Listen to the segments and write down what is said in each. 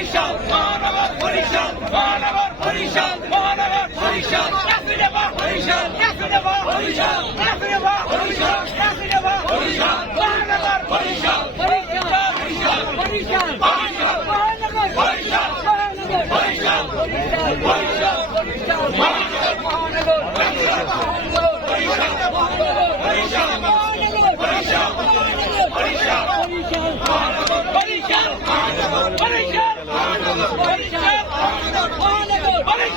পরিষদ মহানগর পরিষদ মহানগর পরিষদ মহানগর পরিষদ কাকুরেবা পরিষদ কাকুরেবা পরিষদ কাকুরেবা পরিষদ কাকুরেবা পরিষদ মহানগর পরিষদ পরিষদ পরিষদ পরিষদ মহানগর পরিষদ মহানগর পরিষদ পরিষদ পরিষদ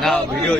Não, brilhou,